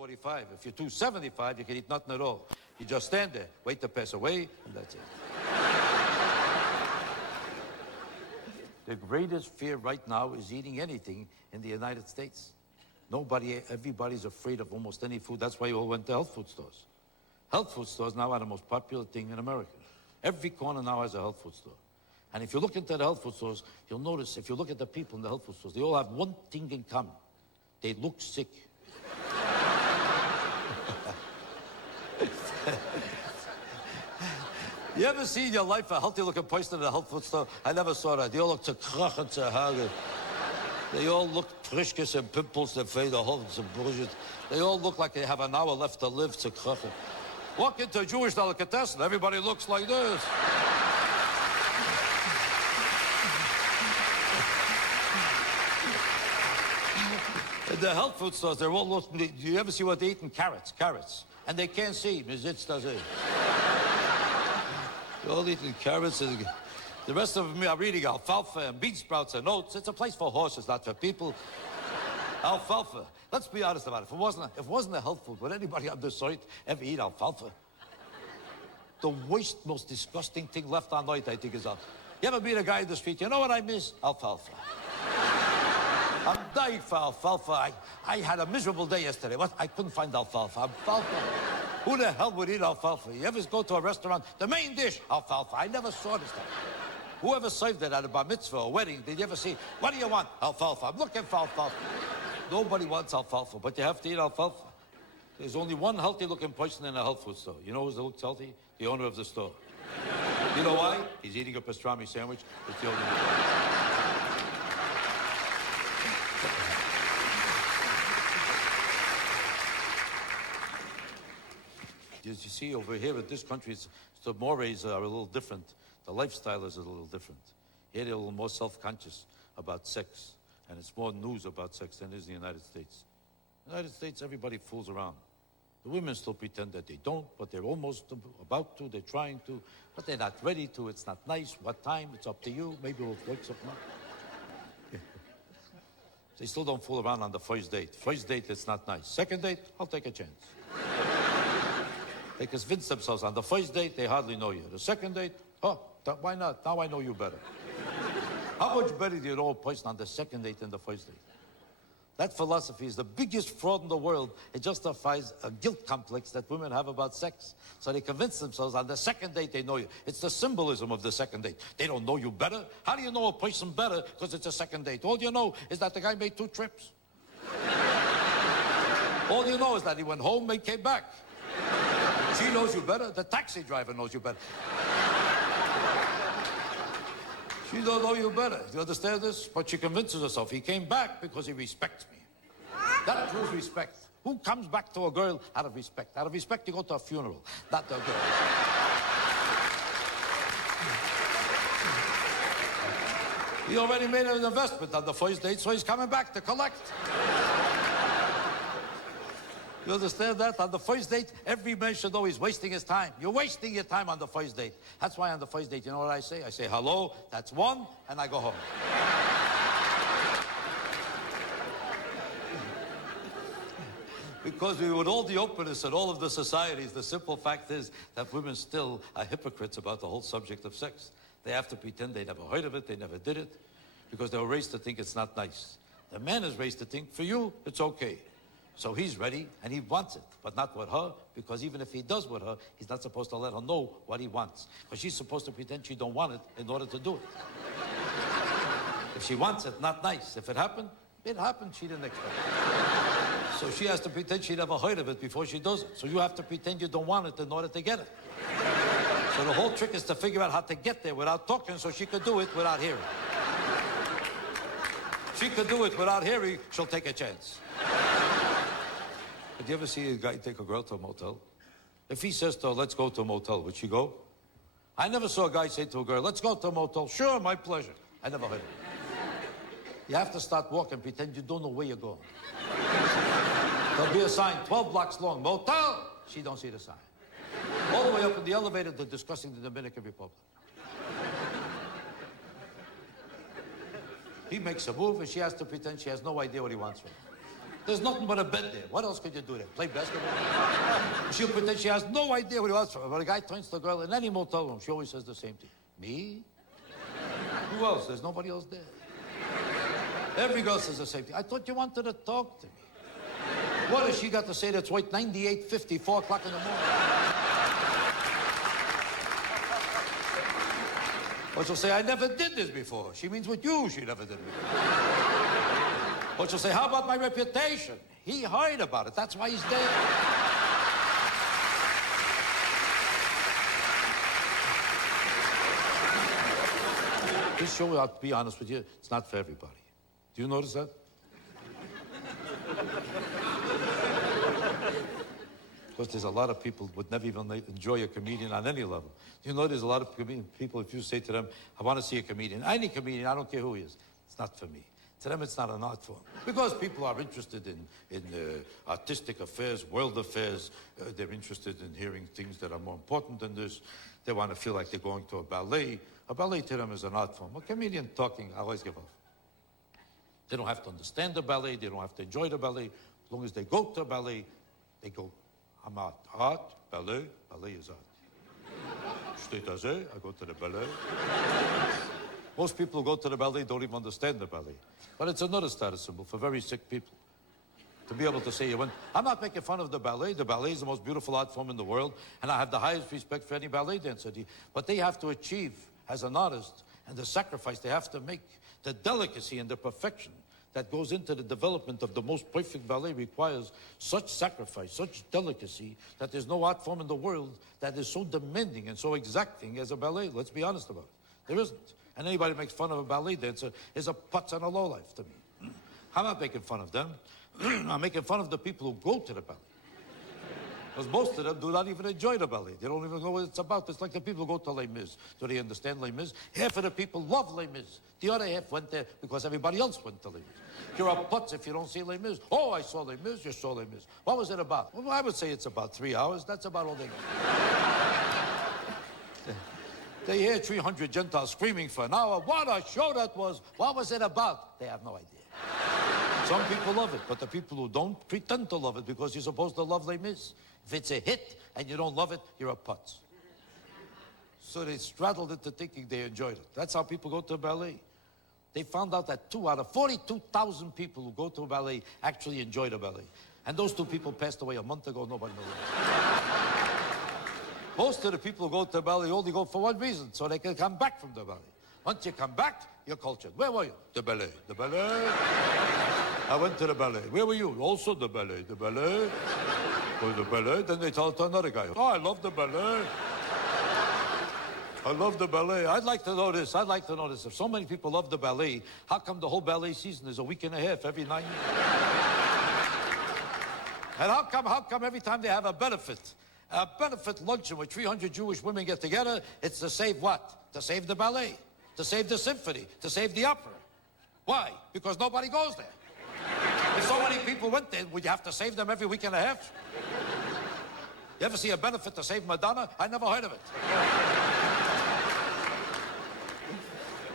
245. If you're 275, you can eat nothing at all. You just stand there, wait to pass away, and that's it. The greatest fear right now is eating anything in the United States. Everybody's afraid of almost any food. That's why you all went to health food stores. Health food stores now are the most popular thing in America. Every corner now has a health food store. And if you look into the health food stores, you'll notice, if you look at the people in the health food stores, they all have one thing in common. They look sick. You ever see in your life a healthy-looking person in a health food store? I never saw that. They all look zerkrachen, zerhagen. They all look prishkes and pimples, their face, the whole some bullshit. They all look like they have an hour left to live, zerkrachen. Walk into a Jewish delicatessen, everybody looks like this. In the health food stores, they're all looking. Do you ever see what they eat? Carrots, carrots. And they can't see. They're all eating carrots. And the rest of them are reading alfalfa and bean sprouts and oats. It's a place for horses, not for people. Alfalfa. Let's be honest about it. If it wasn't a health food, would anybody on this earth ever eat alfalfa? The worst, most disgusting thing left on earth, I think, is alfalfa. You ever meet a guy in the street? You know what I miss? Alfalfa. I'm dying for alfalfa. I had a miserable day yesterday. What? I couldn't find alfalfa. Alfalfa. Who the hell would eat alfalfa? You ever go to a restaurant? The main dish, alfalfa. I never saw this stuff. Whoever served it at a bar mitzvah or wedding, did you ever see, what do you want? Alfalfa. I'm looking for alfalfa. Nobody wants alfalfa, but you have to eat alfalfa. There's only one healthy-looking person in a health food store. You know who looks healthy? The owner of the store. You know why? He's eating a pastrami sandwich. It's the only You see, over here in this country, the mores are a little different. The lifestyle is a little different. Here they're a little more self-conscious about sex, and it's more news about sex than it is in the United States. In the United States, everybody fools around. The women still pretend that they don't, but they're almost about to, they're trying to, but they're not ready to. It's not nice. What time? It's up to you. Maybe we'll wake something up. They still don't fool around on the first date. First date, it's not nice. Second date, I'll take a chance. They convince themselves on the first date, they hardly know you. The second date, why not? Now I know you better. How much better do you know a person on the second date than the first date? That philosophy is the biggest fraud in the world. It justifies a guilt complex that women have about sex. So they convince themselves on the second date they know you. It's the symbolism of the second date. They don't know you better. How do you know a person better because it's a second date? All you know is that the guy made 2 trips. All you know is that he went home and came back. She knows you better. The taxi driver knows you better. She don't know you better. Do you understand this? But she convinces herself he came back because he respects me. That proves respect. Who comes back to a girl out of respect? Out of respect, you go to a funeral, not to a girl. He already made an investment on the first date, so he's coming back to collect. You understand that? On the first date, every man should know he's wasting his time. You're wasting your time on the first date. That's why on the first date, you know what I say? I say, hello, that's one, and I go home. Because with all the openness in all of the societies, the simple fact is that women still are hypocrites about the whole subject of sex. They have to pretend they never heard of it, they never did it, because they were raised to think it's not nice. The man is raised to think, for you, it's okay. So he's ready, and he wants it, but not with her, because even if he does with her, he's not supposed to let her know what he wants. Because she's supposed to pretend she don't want it in order to do it. If she wants it, not nice. If it happened, she didn't expect it. So she has to pretend she never heard of it before she does it. So you have to pretend you don't want it in order to get it. So the whole trick is to figure out how to get there without talking so she could do it without hearing. If she could do it without hearing, she'll take a chance. Did you ever see a guy take a girl to a motel? If he says to her, let's go to a motel, would she go? I never saw a guy say to a girl, let's go to a motel. Sure, my pleasure. I never heard it. You have to start walking, pretend you don't know where you're going. There'll be a sign, 12 blocks long, motel. She don't see the sign. All the way up in the elevator, they're discussing the Dominican Republic. He makes a move, and she has to pretend she has no idea what he wants from her. There's nothing but a bed there. What else could you do there? Play basketball? She'll pretend she has no idea what he wants from her. But a guy turns to the girl in any motel room. She always says the same thing. Me? Who else? There's nobody else there. Every girl says the same thing. I thought you wanted to talk to me. What has she got to say that's worth 98.50, 4 o'clock in the morning? Or she'll say, I never did this before. She means with you she never did it before. Or she'll say, how about my reputation? He heard about it. That's why he's dead. This show, I'll be honest with you, it's not for everybody. Do you notice that? Because there's a lot of people who would never even enjoy a comedian on any level. You know, there's a lot of people, if you say to them, I want to see a comedian, any comedian, I don't care who he is, it's not for me. To them, it's not an art form. Because people are interested in artistic affairs, world affairs. They're interested in hearing things that are more important than this. They want to feel like they're going to a ballet. A ballet to them is an art form. A comedian talking, I always give up. They don't have to understand the ballet. They don't have to enjoy the ballet. As long as they go to ballet, they go, I'm art. Art, ballet, ballet is art. Steht da sehr, I go to the ballet. Most people who go to the ballet don't even understand the ballet. But it's another status symbol for very sick people. To be able to say, I'm not making fun of the ballet. The ballet is the most beautiful art form in the world, and I have the highest respect for any ballet dancer. But they have to achieve, as an artist, and the sacrifice they have to make, the delicacy and the perfection that goes into the development of the most perfect ballet requires such sacrifice, such delicacy, that there's no art form in the world that is so demanding and so exacting as a ballet. Let's be honest about it. There isn't. And anybody who makes fun of a ballet dancer is a putz and a lowlife to me. I'm not making fun of them. I'm making fun of the people who go to the ballet. Because most of them do not even enjoy the ballet. They don't even know what it's about. It's like the people who go to Les Mis. Do they understand Les Mis? Half of the people love Les Mis. The other half went there because everybody else went to Les Mis. You're a putz if you don't see Les Mis. Oh, I saw Les Mis. You saw Les Mis. What was it about? Well, I would say it's about 3 hours. That's about all they know. They hear 300 Gentiles screaming for an hour. What a show that was. What was it about? They have no idea. Some people love it, but the people who don't pretend to love it because you're supposed to love Les Mis. If it's a hit and you don't love it, you're a putz. So they straddled into thinking they enjoyed it. That's how people go to a ballet. They found out that 2 out of 42,000 people who go to a ballet actually enjoy the ballet. And those 2 people passed away a month ago, nobody knows it. Most of the people who go to the ballet only go for one reason, so they can come back from the ballet. Once you come back, you're cultured. Where were you? The ballet. The ballet. I went to the ballet. Where were you? Also the ballet. The ballet. Well, the ballet. Then they tell it to another guy. Oh, I love the ballet. I love the ballet. I'd like to know this. I'd like to know this. If so many people love the ballet, how come the whole ballet season is a week and a half every 9 years? And how come every time they have a benefit luncheon where 300 Jewish women get together, it's to save what? To save the ballet, to save the symphony, to save the opera. Why? Because nobody goes there. If so many people went there, would you have to save them every week and a half? You ever see a benefit to save Madonna? I never heard of it.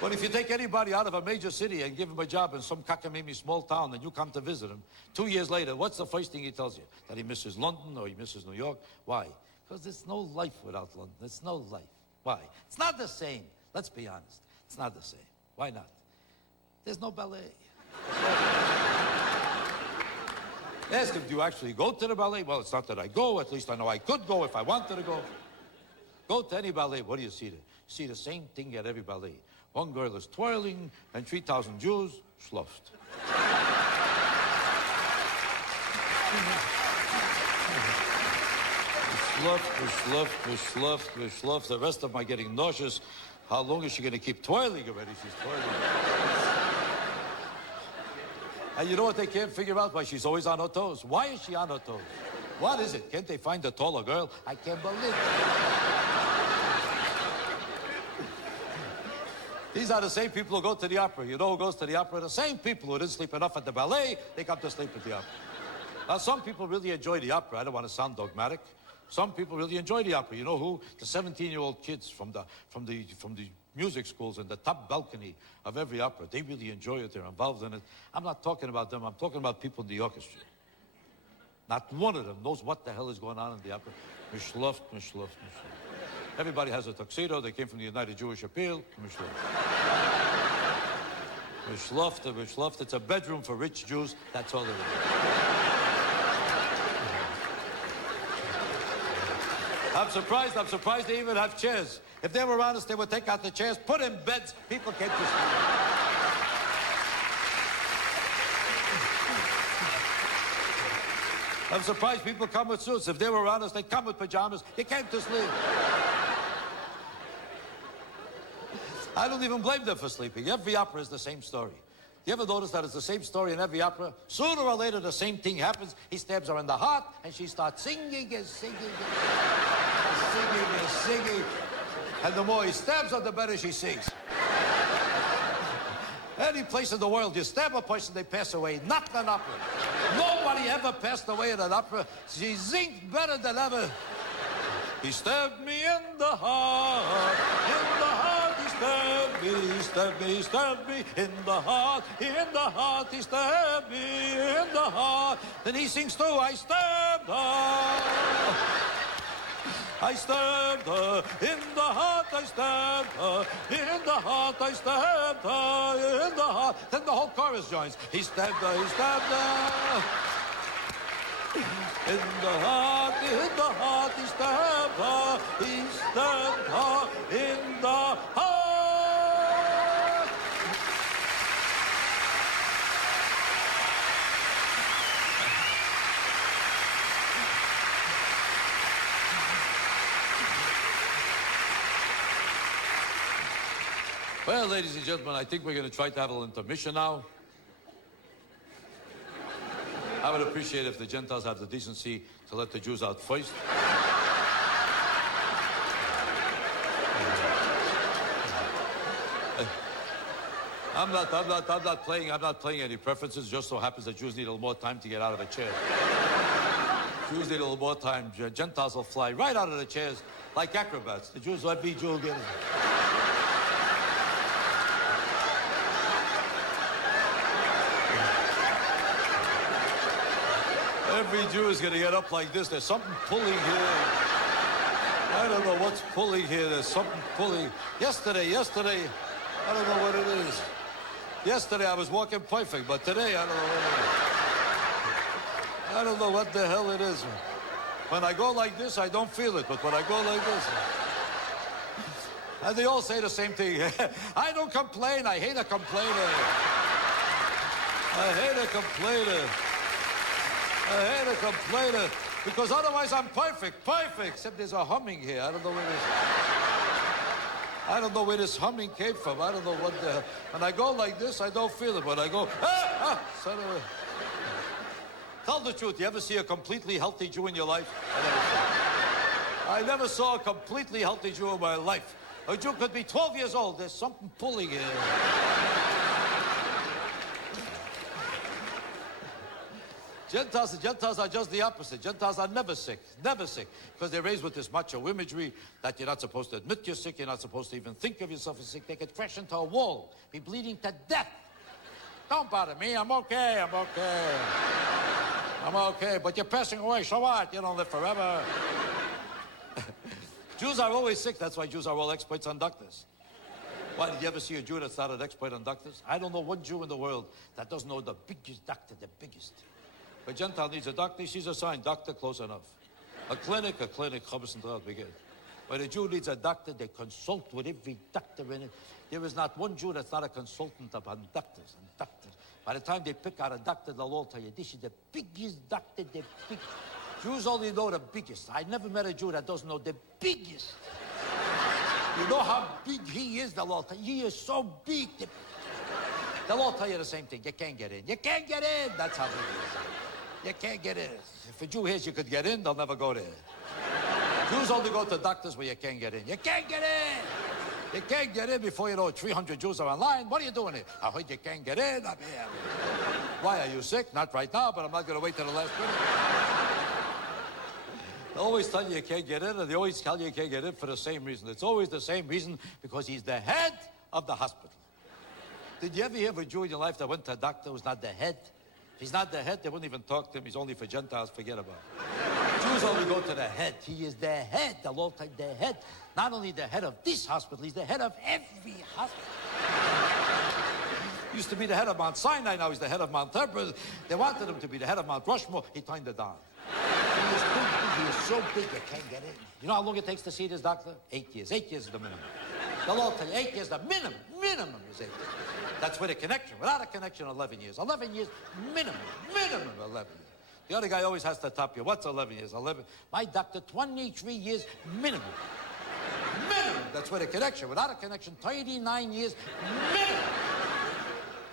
But if you take anybody out of a major city and give him a job in some cockamamie small town and you come to visit him, 2 years later, what's the first thing he tells you? That he misses London or he misses New York? Why? Because there's no life without London. There's no life. Why? It's not the same. Let's be honest. It's not the same. Why not? There's no ballet. Ask him, do you actually go to the ballet? Well, it's not that I go. At least I know I could go if I wanted to go. Go to any ballet. What do you see there? You see the same thing at every ballet. One girl is twirling, and 3,000 Jews schluffed. Schluffed. The rest of them are getting nauseous. How long is she going to keep twirling already? She's twirling. And you know what they can't figure out? Why she's always on her toes. Why is she on her toes? What is it? Can't they find a taller girl? I can't believe it. These are the same people who go to the opera. You know who goes to the opera? The same people who didn't sleep enough at the ballet, they come to sleep at the opera. Now, some people really enjoy the opera. I don't want to sound dogmatic. Some people really enjoy the opera. You know who? The 17-year-old kids from the music schools in the top balcony of every opera. They really enjoy it. They're involved in it. I'm not talking about them. I'm talking about people in the orchestra. Not one of them knows what the hell is going on in the opera. Mishluft, mishluft, mishluft. Everybody has a tuxedo. They came from the United Jewish Appeal. Mishluft. Mishluft, mishluft. It's a bedroom for rich Jews. That's all it is. I'm surprised they even have chairs. If they were honest, they would take out the chairs, put in beds. People came to sleep. I'm surprised people come with suits. If they were honest, they'd come with pajamas. They came to sleep. I don't even blame them for sleeping. Every opera is the same story. You ever notice that it's the same story in every opera? Sooner or later, the same thing happens. He stabs her in the heart, and she starts singing and singing and singing and singing. And the more he stabs her, the better she sings. Any place in the world, you stab a person, they pass away. Not in an opera. Nobody ever passed away in an opera. She sings better than ever. He stabbed me in the heart, in the heart. He stabbed me, he stabbed me, he stabbed me in the heart, he stabbed me in the heart. Then he sings too, I stabbed her. I stabbed her in the heart, I stabbed her in the heart, I stabbed her in the heart. Then the whole chorus joins. He stabbed her, he stabbed her. In the heart, he stabbed her, in the heart. Well, ladies and gentlemen, I think we're going to try to have a little intermission now. I would appreciate if the Gentiles have the decency to let the Jews out first. I'm not playing any preferences. Just so happens that Jews need a little more time to get out of a chair. Jews need a little more time. Gentiles will fly right out of the chairs like acrobats. The Jews, every Jew will get it. Every Jew is going to get up like this. There's something pulling here. I don't know what's pulling here. There's something pulling. Yesterday, I don't know what it is. Yesterday I was walking perfect, but today I don't know what it is. I don't know what the hell it is. When I go like this, I don't feel it, but when I go like this... And they all say the same thing. I don't complain. I hate a complainer. I hate a complainer. I hate a complainer, because otherwise I'm perfect, except there's a humming here. I don't know where this humming came from. I don't know what the hell. When I go like this, I don't feel it. When I go, suddenly. Tell the truth, you ever see a completely healthy Jew in your life? I never saw a completely healthy Jew in my life. A Jew could be 12 years old. There's something pulling here. Gentiles are just the opposite. Gentiles are never sick, because they're raised with this macho imagery that you're not supposed to admit you're sick, you're not supposed to even think of yourself as sick. They could crash into a wall, be bleeding to death. Don't bother me, I'm okay. I'm okay, but you're passing away, so what? You don't live forever. Jews are always sick, that's why Jews are all experts on doctors. Why, did you ever see a Jew that's not an expert on doctors? I don't know one Jew in the world that doesn't know the biggest doctor, the biggest. A Gentile needs a doctor, he sees a sign, doctor, close enough. A clinic, But a Jew needs a doctor, they consult with every doctor in it. There is not one Jew that's not a consultant upon doctors and doctors. By the time they pick out a doctor, they'll all tell you, this is the biggest doctor, the big. Jews only know the biggest. I never met a Jew that doesn't know the biggest. You know how big he is, they'll all tell you, he is so big. They'll all tell you the same thing, you can't get in. You can't get in, that's how big he is. You can't get in. If a Jew hears you could get in, they'll never go there. Jews only go to doctors where you can't get in. You can't get in! You can't get in before you know 300 Jews are online. What are you doing here? I heard you can't get in. I'm here. Why, are you sick? Not right now, but I'm not going to wait till the last minute. They'll always tell you can't get in, and they always tell you can't get in for the same reason. It's always the same reason, because he's the head of the hospital. Did you ever hear of a Jew in your life that went to a doctor who's not the head? If he's not the head, they wouldn't even talk to him. He's only for Gentiles, forget about it. Jews only go to the head. He is the head, the Lord, the head. Not only the head of this hospital, he's the head of every hospital. Used to be the head of Mount Sinai, now he's the head of Mount Everest. They wanted him to be the head of Mount Rushmore. He turned it down. He is too big. He is so big you can't get in. You know how long it takes to see this doctor? 8 years. 8 years is the minimum. They'll all tell you 8 years, the minimum. Minimum is 8 years. That's with a connection. Without a connection, 11 years. 11 years, minimum. Minimum 11 years. The other guy always has to top you. What's 11 years? 11. My doctor, 23 years, minimum. Minimum. That's with a connection. Without a connection, 39 years, minimum.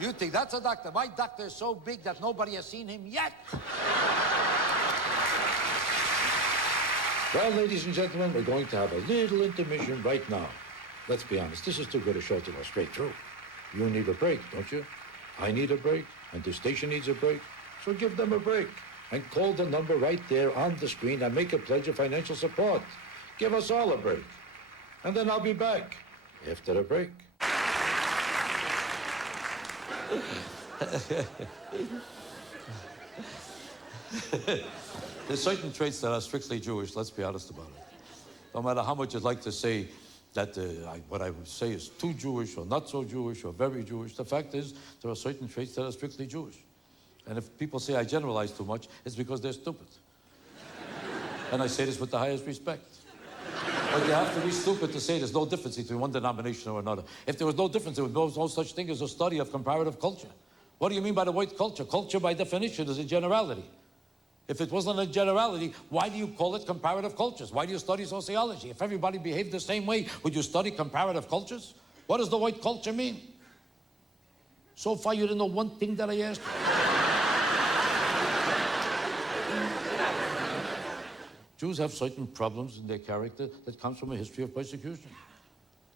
You think that's a doctor? My doctor is so big that nobody has seen him yet. Well, ladies and gentlemen, we're going to have a little intermission right now. Let's be honest, this is too good a show to go straight through. You need a break, don't you? I need a break, and the station needs a break. So give them a break. And call the number right there on the screen and make a pledge of financial support. Give us all a break. And then I'll be back after the break. There's certain traits that are strictly Jewish, let's be honest about it. No matter how much you'd like to say that what I would say is too Jewish or not so Jewish or very Jewish, the fact is there are certain traits that are strictly Jewish. And if people say I generalize too much, it's because they're stupid. And I say this with the highest respect. But you have to be stupid to say there's no difference between one denomination or another. If there was no difference, there was no such thing as a study of comparative culture. What do you mean by the word culture? Culture, by definition, is a generality. If it wasn't a generality, why do you call it comparative cultures? Why do you study sociology? If everybody behaved the same way, would you study comparative cultures? What does the word culture mean? So far, you didn't know one thing that I asked. Jews have certain problems in their character that comes from a history of persecution.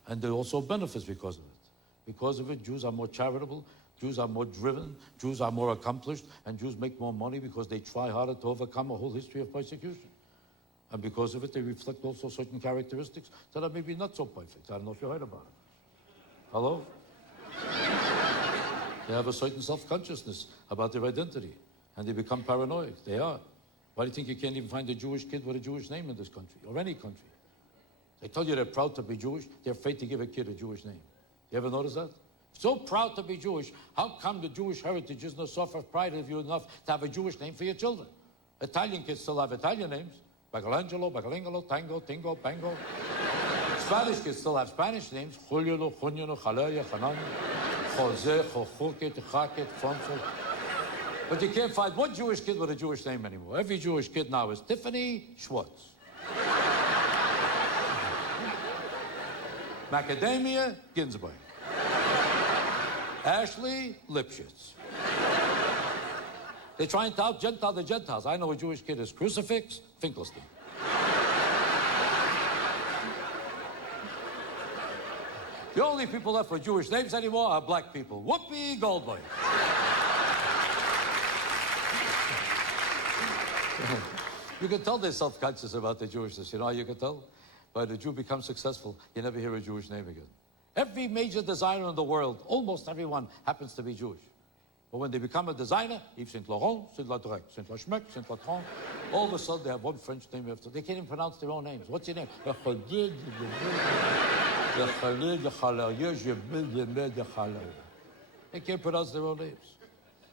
And there are also benefits because of it. Because of it, Jews are more charitable, Jews are more driven, Jews are more accomplished, and Jews make more money because they try harder to overcome a whole history of persecution. And because of it, they reflect also certain characteristics that are maybe not so perfect. I don't know if you heard about it. Hello? They have a certain self-consciousness about their identity, and they become paranoid. They are. Why do you think you can't even find a Jewish kid with a Jewish name in this country, or any country? They tell you they're proud to be Jewish, they're afraid to give a kid a Jewish name. You ever notice that? So proud to be Jewish, how come the Jewish heritage is no source of pride of you enough to have a Jewish name for your children? Italian kids still have Italian names. Michelangelo, Michelangelo, Tango, Tingo, Pango. Spanish kids still have Spanish names. Juliano, Juniano, Jalaya, Hanan, Jose, Jojoket, Chaket, Fonfo. But you can't find one Jewish kid with a Jewish name anymore. Every Jewish kid now is Tiffany Schwartz. Macadamia Ginsburg. Ashley Lipschitz. They're trying to out-Gentile the Gentiles. I know a Jewish kid is Crucifix Finkelstein. The only people left for Jewish names anymore are black people. Whoopi Goldberg. You can tell they're self-conscious about their Jewishness. You know how you can tell? By the Jew becomes successful, you never hear a Jewish name again. Every major designer in the world, almost everyone, happens to be Jewish. But when they become a designer, Yves Saint Laurent, Saint Laurent, Saint Laschmeck, Saint Patron, all of a sudden they have one French name after. They can't even pronounce their own names. What's your name? They can't pronounce their own names.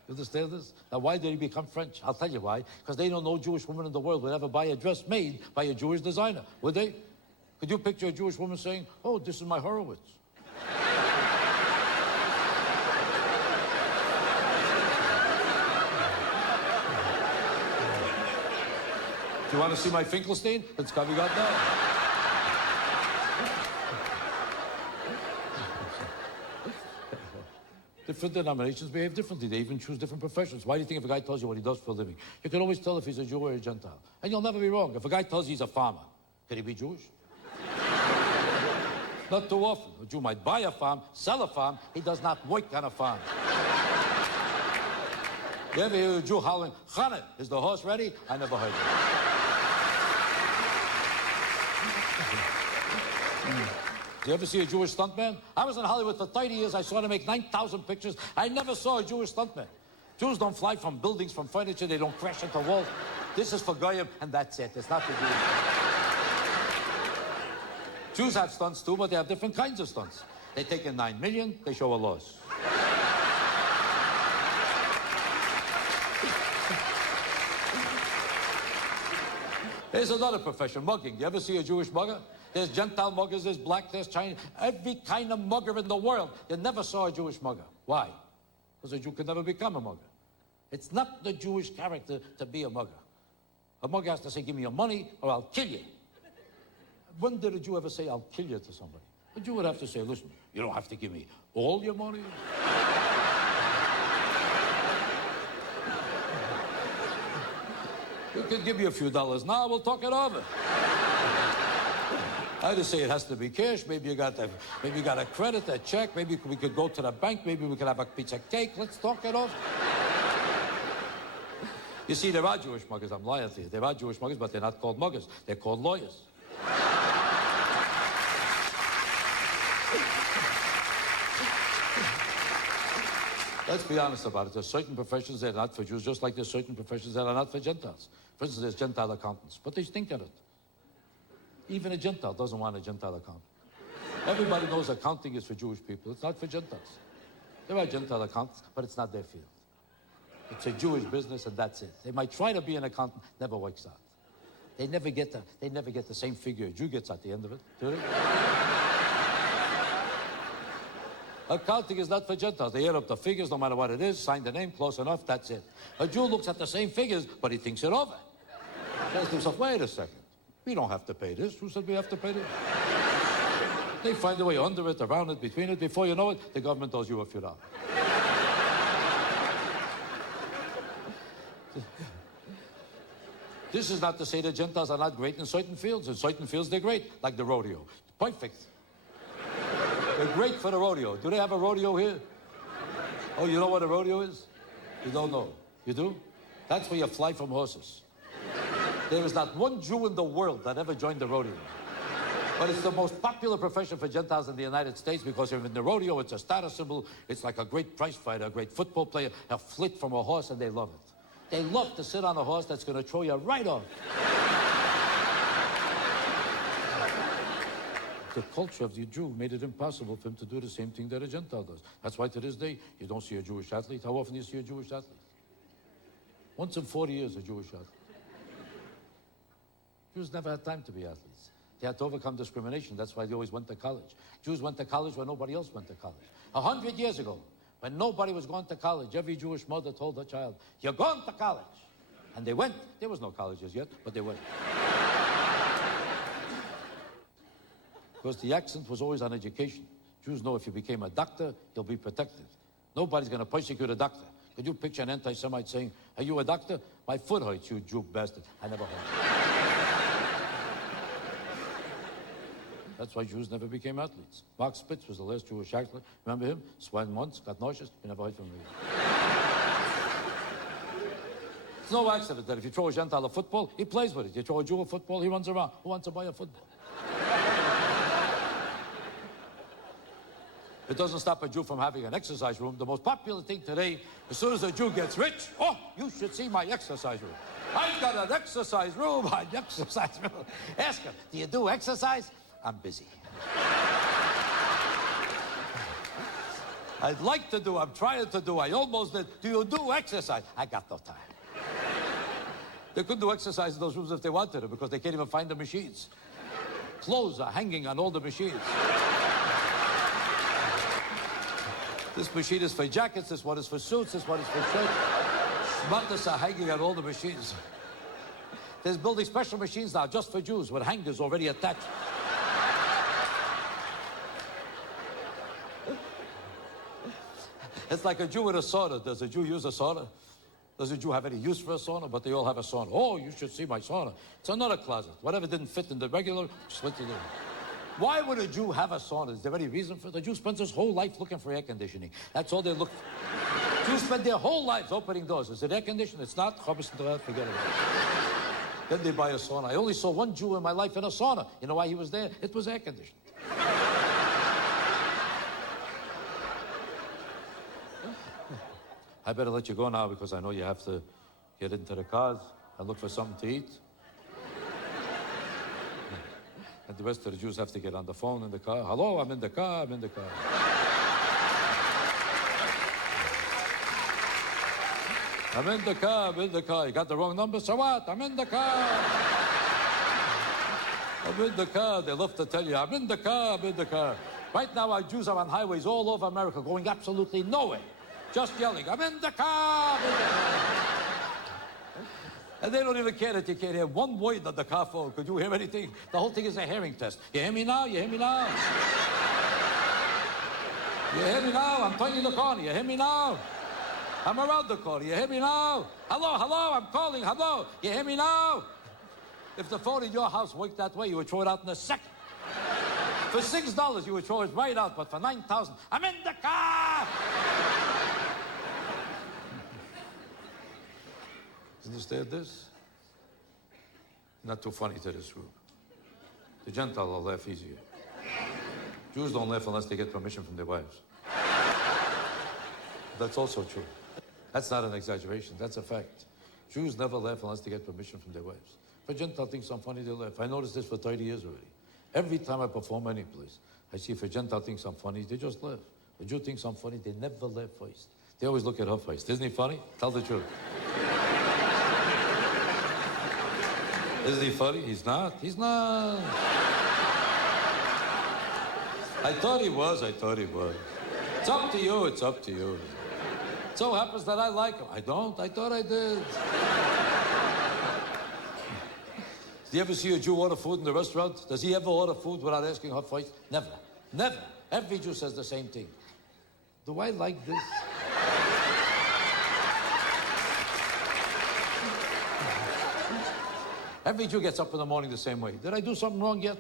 You understand this? Now, why did he become French? I'll tell you why. Because they don't know Jewish woman in the world would ever buy a dress made by a Jewish designer, would they? Could you picture a Jewish woman saying, oh, this is my Horowitz? Do you want to see my Finkelstein? It's coming out now. Different denominations behave differently. They even choose different professions. Why do you think if a guy tells you what he does for a living, you can always tell if he's a Jew or a Gentile? And you'll never be wrong. If a guy tells you he's a farmer, could he be Jewish? Not too often. A Jew might buy a farm, sell a farm. He does not work on a farm. You ever hear a Jew howling, Chana, is the horse ready? I never heard it. Do you ever see a Jewish stuntman? I was in Hollywood for 30 years. I saw them make 9,000 pictures. I never saw a Jewish stuntman. Jews don't fly from buildings, from furniture. They don't crash into walls. This is for Goyim, and that's it. It's not for Jews. Jews have stunts too, but they have different kinds of stunts. They take in 9 million, they show a loss. There's another profession, mugging. You ever see a Jewish mugger? There's Gentile muggers, there's black, there's Chinese, every kind of mugger in the world. You never saw a Jewish mugger. Why? Because a Jew could never become a mugger. It's not the Jewish character to be a mugger. A mugger has to say, give me your money or I'll kill you. When did a Jew ever say, I'll kill you to somebody? A Jew would have to say, listen, you don't have to give me all your money. You could give me a few dollars now, we'll talk it over. I just say it has to be cash. Maybe you got a credit, a check. Maybe we could go to the bank. Maybe we could have a piece of cake. Let's talk it over. You see, there are Jewish muggers. I'm lying to you. There are Jewish muggers, but they're not called muggers. They're called lawyers. Let's be honest about it. There's certain professions that are not for Jews, just like there's certain professions that are not for Gentiles. For instance, there's Gentile accountants, but they stink at it. Even a Gentile doesn't want a Gentile accountant. Everybody knows accounting is for Jewish people. It's not for Gentiles. There are Gentile accountants, but it's not their field. It's a Jewish business, and that's it. They might try to be an accountant, never works out. They never get the same figure a Jew gets at the end of it, do they? Accounting is not for Gentiles. They add up the figures, no matter what it is, sign the name, close enough, that's it. A Jew looks at the same figures, but he thinks it over. He says to himself, wait a second. We don't have to pay this. Who said we have to pay this? They find a way under it, around it, between it. Before you know it, the government owes you a few dollars. This is not to say that Gentiles are not great in certain fields. In certain fields, they're great, like the rodeo. Perfect. They're great for the rodeo. Do they have a rodeo here? Oh, you know what a rodeo is? You don't know. You do? That's where you fly from horses. There is not one Jew in the world that ever joined the rodeo. But it's the most popular profession for Gentiles in the United States because if in the rodeo, it's a status symbol. It's like a great prize fighter, a great football player, a flit from a horse, and they love it. They love to sit on a horse that's going to throw you right off. The culture of the Jew made it impossible for him to do the same thing that a Gentile does. That's why to this day, you don't see a Jewish athlete. How often do you see a Jewish athlete? Once in 40 years, a Jewish athlete. Jews never had time to be athletes. They had to overcome discrimination. That's why they always went to college. Jews went to college when nobody else went to college. 100 years ago, when nobody was going to college, every Jewish mother told her child, you're going to college. And they went. There was no colleges yet, but they went. Because the accent was always on education. Jews know if you became a doctor, you'll be protected. Nobody's going to persecute a doctor. Could you picture an anti-Semite saying, are you a doctor? My foot hurts, you Jew bastard. I never heard. That's why Jews never became athletes. Mark Spitz was the last Jewish athlete. Remember him? Swam once, got nauseous, you never heard from him again. It's no accident that if you throw a Gentile a football, he plays with it. You throw a Jew a football, he runs around. Who wants to buy a football? It doesn't stop a Jew from having an exercise room. The most popular thing today, as soon as a Jew gets rich, oh, you should see my exercise room. I've got an exercise room, an exercise room. Ask him, do you do exercise? I'm busy. I'd like to do, I'm trying to do, I almost did. Do you do exercise? I got no time. They couldn't do exercise in those rooms if they wanted to because they can't even find the machines. Clothes are hanging on all the machines. This machine is for jackets, this one is for suits, this one is for shirts. Schmatters are hanging on all the machines. There's building special machines now just for Jews with hangers already attached. It's like a Jew with a sauna. Does a Jew use a sauna? Does a Jew have any use for a sauna? But they all have a sauna. Oh, you should see my sauna. It's another closet. Whatever didn't fit in the regular, split it in. Why would a Jew have a sauna? Is there any reason for it? The Jew spends his whole life looking for air conditioning. That's all they look for. Jews spend their whole lives opening doors. Is it air conditioning? It's not. Forget it. Then they buy a sauna. I only saw one Jew in my life in a sauna. You know why he was there? It was air conditioned. I better let you go now because I know you have to get into the cars and look for something to eat. And the rest of the Jews have to get on the phone in the car. Hello, I'm in the car, I'm in the car. I'm in the car, I'm in the car. You got the wrong number, so what? I'm in the car. I'm in the car. They love to tell you, I'm in the car, I'm in the car. Right now, our Jews are on highways all over America going absolutely nowhere. Just yelling, I'm in the car, I'm in the car. And they don't even care that you can't hear one word on the car phone. Could you hear anything? The whole thing is a hearing test. You hear me now? You hear me now? You hear me now? I'm turning the corner. You hear me now? I'm around the corner. You hear me now? Hello, hello, I'm calling. Hello. You hear me now? If the phone in your house worked that way, you would throw it out in a second. For $6, you would throw it right out. But for $9,000, I'm in the car! Understand this? Not too funny to this group. The Gentile will laugh easier. Jews don't laugh unless they get permission from their wives. That's also true. That's not an exaggeration. That's a fact. Jews never laugh unless they get permission from their wives. If a Gentile thinks I'm funny, they laugh. I noticed this for 30 years already. Every time I perform any place, I see if a Gentile thinks I'm funny, they just laugh. If a Jew thinks I'm funny, they never laugh first. They always look at her first. Isn't he funny? Tell the truth. Isn't he funny? He's not. He's not. I thought he was. I thought he was. It's up to you. It's up to you. It so happens that I like him. I don't. I thought I did. Do you ever see a Jew order food in the restaurant? Does he ever order food without asking her first? Never. Never. Every Jew says the same thing. Do I like this? Every Jew gets up in the morning the same way. Did I do something wrong yet?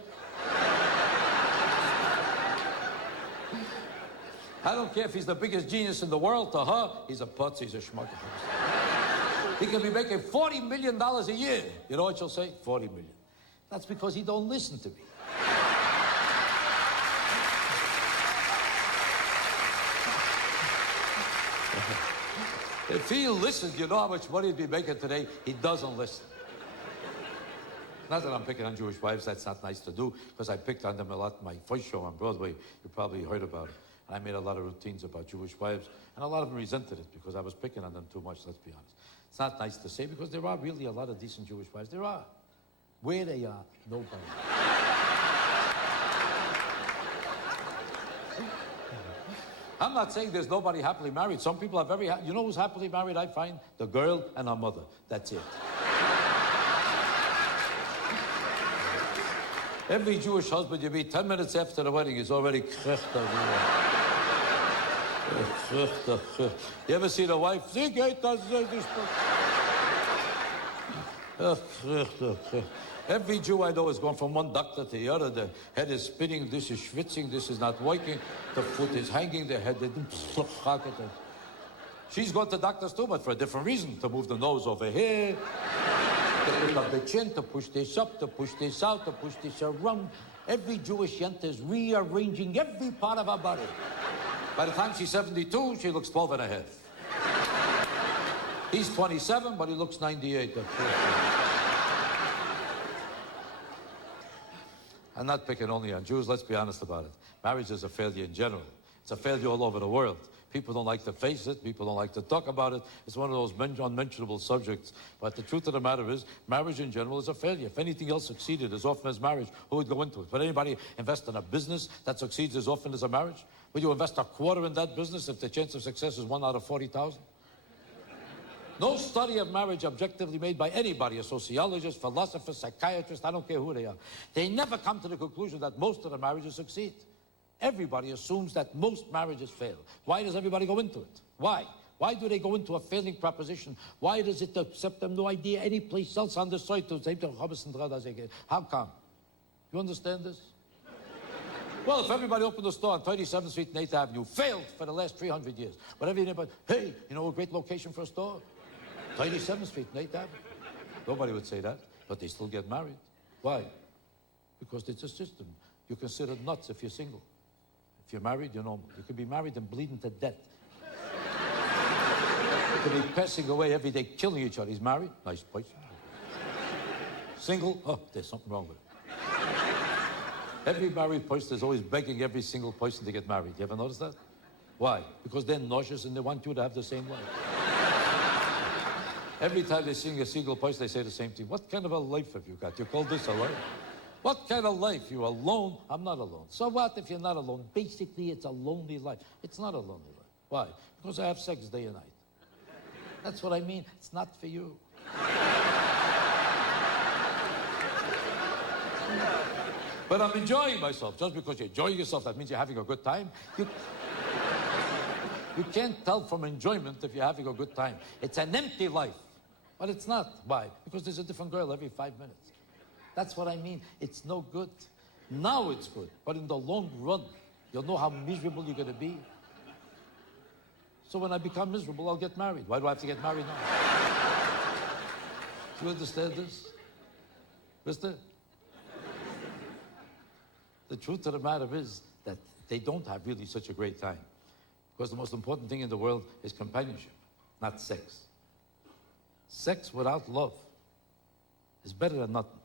I don't care if he's the biggest genius in the world. To her, he's a putz, he's a schmuck. He can be making $40 million a year. You know what she'll say? 40 million. That's because he don't listen to me. If he listened, you know how much money he'd be making today? He doesn't listen. Not that I'm picking on Jewish wives, that's not nice to do, because I picked on them a lot in my first show on Broadway. You probably heard about it. And I made a lot of routines about Jewish wives, and a lot of them resented it because I was picking on them too much, let's be honest. It's not nice to say, because there are really a lot of decent Jewish wives. There are. Where they are, nobody. I'm not saying there's nobody happily married. Some people are very happy. You know who's happily married, I find? The girl and her mother. That's it. Every Jewish husband you meet 10 minutes after the wedding is already You ever see the wife? Every Jew I know is going from one doctor to the other. The head is spinning, this is schwitzing, this is not working. The foot is hanging, the head is... She's gone to doctors too, but for a different reason. To move the nose over here, to pick up the chin, to push this up, to push this out, to push this around. Every Jewish yenta is rearranging every part of her body. By the time she's 72, she looks 12 and a half. He's 27, but he looks 98. I'm not picking only on Jews, let's be honest about it. Marriage is a failure in general. It's a failure all over the world. People don't like to face it. People don't like to talk about it. It's one of those unmentionable subjects. But the truth of the matter is, marriage in general is a failure. If anything else succeeded as often as marriage, who would go into it? Would anybody invest in a business that succeeds as often as a marriage? Would you invest a quarter in that business if the chance of success is 1 out of 40,000? No study of marriage objectively made by anybody, a sociologist, philosopher, psychiatrist, I don't care who they are. They never come to the conclusion that most of the marriages succeed. Everybody assumes that most marriages fail. Why does everybody go into it? Why? Why do they go into a failing proposition? Why does it accept them no idea any place else on the site to say how come? You understand this? Well, if everybody opened a store on 37th Street and 8th Avenue, failed for the last 300 years. Whatever anybody, hey, you know a great location for a store? 37th Street and 8th Avenue. Nobody would say that. but they still get married. Why? Because it's a system. You're considered nuts if you're single. If you're married, you're normal. You could be married and bleeding to death. You could be passing away every day, killing each other. He's married, nice place. Single, oh, there's something wrong with it. Every married person is always begging every single person to get married. You ever notice that? Why? Because they're nauseous and they want you to have the same life. Every time they see a single person, they say the same thing. What kind of a life have you got? You call this a life? What kind of life? You're alone? I'm not alone. So what if you're not alone? Basically, it's a lonely life. It's not a lonely life. Why? Because I have sex day and night. That's what I mean. It's not for you. But I'm enjoying myself. Just because you're enjoying yourself, that means you're having a good time. You can't tell from enjoyment if you're having a good time. It's an empty life. But it's not. Why? Because there's a different girl every 5 minutes. That's what I mean. It's no good. Now it's good. But in the long run, you'll know how miserable you're going to be. So when I become miserable, I'll get married. Why do I have to get married now? Do you understand this? Mister? The truth of the matter is that they don't have really such a great time. Because the most important thing in the world is companionship, not sex. Sex without love is better than nothing.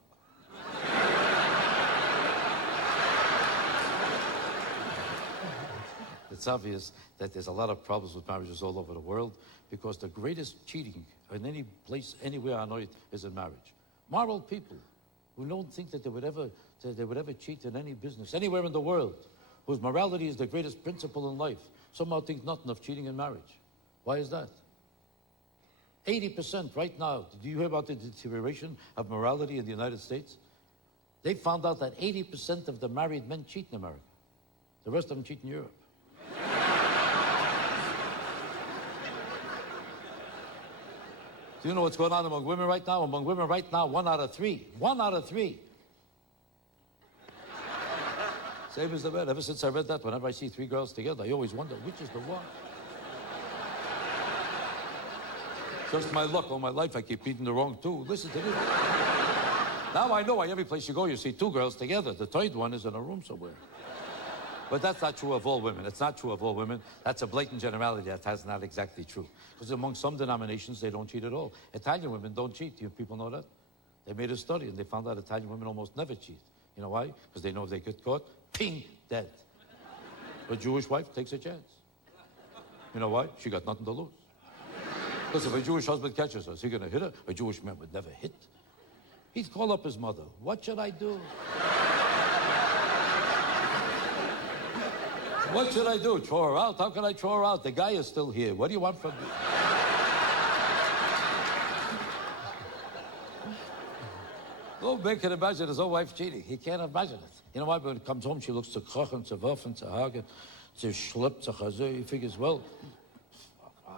It's obvious that there's a lot of problems with marriages all over the world because the greatest cheating in any place, anywhere on earth, is in marriage. Moral people who don't think that they would ever cheat in any business, anywhere in the world, whose morality is the greatest principle in life, somehow think nothing of cheating in marriage. Why is that? 80% right now, did you hear about the deterioration of morality in the United States? They found out that 80% of the married men cheat in America. The rest of them cheat in Europe. Do you know what's going on among women right now? Among women right now, 1 out of 3. 1 out of 3. Same as the men. Ever since I read that, whenever I see 3 girls together, I always wonder, which is the one? Just my luck. All my life, I keep beating the wrong 2. Listen to this. Now I know why every place you go, you see 2 girls together. The third one is in a room somewhere. But that's not true of all women. It's not true of all women. That's a blatant generality. That's not exactly true. Because among some denominations, they don't cheat at all. Italian women don't cheat. Do you people know that? They made a study, and they found out Italian women almost never cheat. You know why? Because they know if they get caught, ping, dead. A Jewish wife takes a chance. You know why? She got nothing to lose. Because if a Jewish husband catches her, is he going to hit her? A Jewish man would never hit. He'd call up his mother. What should I do? What should I do? Throw her out? How can I throw her out? The guy is still here. What do you want from me? No man can imagine his own wife cheating. He can't imagine it. You know why? When he comes home, she looks to kochen, to werfen, to hagen, to schlip, to chazoo. He figures, well,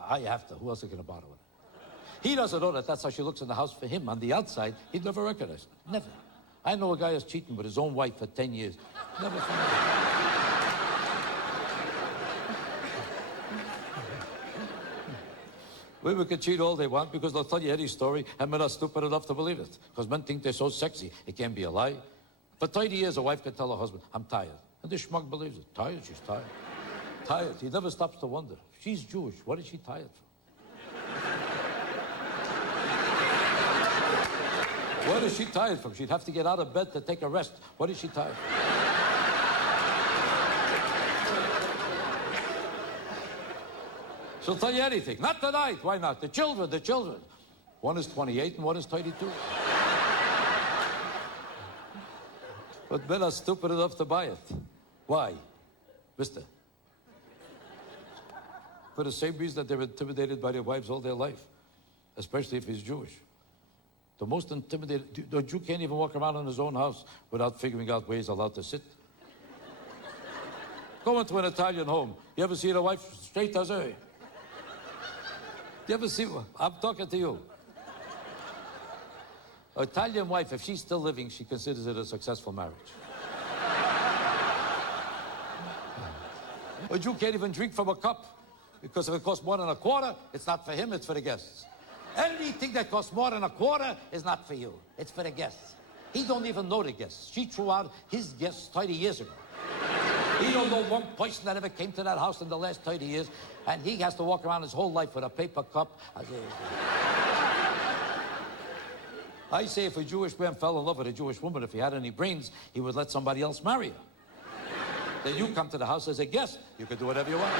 I have to. Who else is going to bother with her? He doesn't know that that's how she looks in the house for him. On the outside, he'd never recognize her. Never. I know a guy who's cheating with his own wife for 10 years. Never found out. Women can cheat all they want because they'll tell you any story and men are stupid enough to believe it. Because men think they're so sexy, it can't be a lie. For 30 years, a wife can tell her husband, I'm tired. And this schmuck believes it. Tired? She's tired. Tired. He never stops to wonder. She's Jewish. What is she tired from? What is she tired from? She'd have to get out of bed to take a rest. What is she tired from? She'll tell you anything. Not tonight. Why not? The children, the children. One is 28 and one is 32. But men are stupid enough to buy it. Why? Mister? For the same reason that they're intimidated by their wives all their life. Especially if he's Jewish. The most intimidated... The Jew can't even walk around in his own house without figuring out where he's allowed to sit. Go into an Italian home. You ever see the wife straight as her? You ever see one? I'm talking to you. An Italian wife, if she's still living, she considers it a successful marriage. A Jew can't even drink from a cup because if it costs more than a quarter, it's not for him, it's for the guests. Anything that costs more than a quarter is not for you. It's for the guests. He don't even know the guests. She threw out his guests 30 years ago. He don't know one person that ever came to that house in the last 30 years, and he has to walk around his whole life with a paper cup. I say if a Jewish man fell in love with a Jewish woman, if he had any brains, he would let somebody else marry her. Then you come to the house as a guest. You can do whatever you want.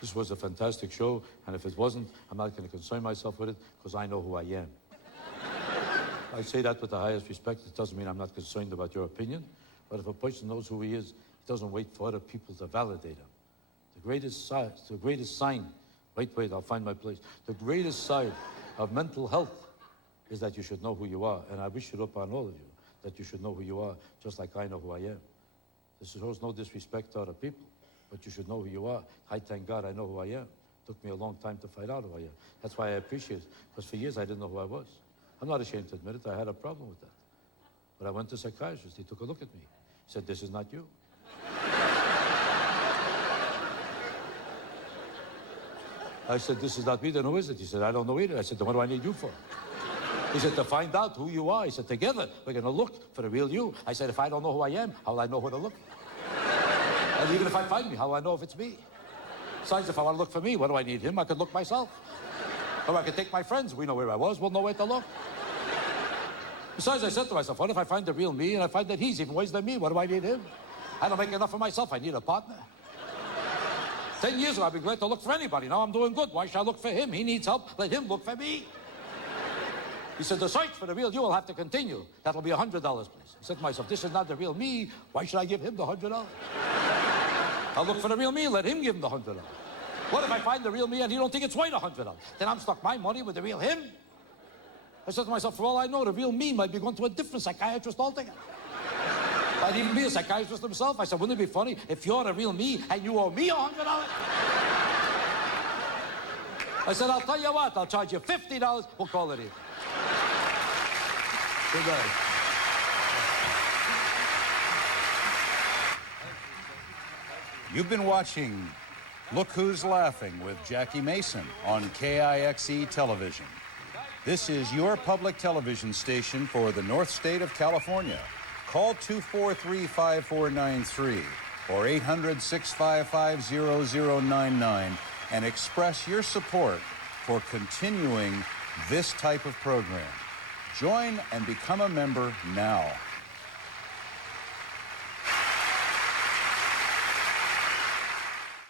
This was a fantastic show, and if it wasn't, I'm not going to concern myself with it, because I know who I am. I say that with the highest respect. It doesn't mean I'm not concerned about your opinion, but if a person knows who he is, he doesn't wait for other people to validate him. The greatest sign, wait, I'll find my place. The greatest sign of mental health is that you should know who you are, and I wish it upon all of you, that you should know who you are, just like I know who I am. This shows no disrespect to other people, but you should know who you are. I thank God I know who I am. It took me a long time to find out who I am. That's why I appreciate it, because for years I didn't know who I was. I'm not ashamed to admit it. I had a problem with that. But I went to a psychiatrist. He took a look at me. He said, this is not you. I said, this is not me. Then who is it? He said, I don't know either. I said, then what do I need you for? He said, to find out who you are. He said, together, we're going to look for the real you. I said, if I don't know who I am, how will I know who to look for? And even if I find me, how will I know if it's me? Besides, if I want to look for me, what do I need him? I could look myself. Or I could take my friends. We know where I was. We'll know where to look. Besides, I said to myself, what if I find the real me and I find that he's even worse than me? What do I need him? I don't make enough of myself. I need a partner. 10 years ago, I'd be glad to look for anybody. Now I'm doing good. Why should I look for him? He needs help. Let him look for me. He said, the search for the real you will have to continue. That'll be $100, please. I said to myself, this is not the real me. Why should I give him the $100? I'll look for the real me. Let him give him the $100. What if I find the real me and he don't think it's worth $100? Then I'm stuck my money with the real him. I said to myself, for all I know, the real me might be going to a different psychiatrist altogether. Might even be a psychiatrist himself. I said, wouldn't it be funny if you're the real me and you owe me $100? I said, I'll tell you what, I'll charge you $50. We'll call it even. Good night. You've been watching Look Who's Laughing with Jackie Mason on KIXE Television. This is your public television station for the North State of California. Call 243-5493 or 800-655-0099 and express your support for continuing this type of program. Join and become a member now.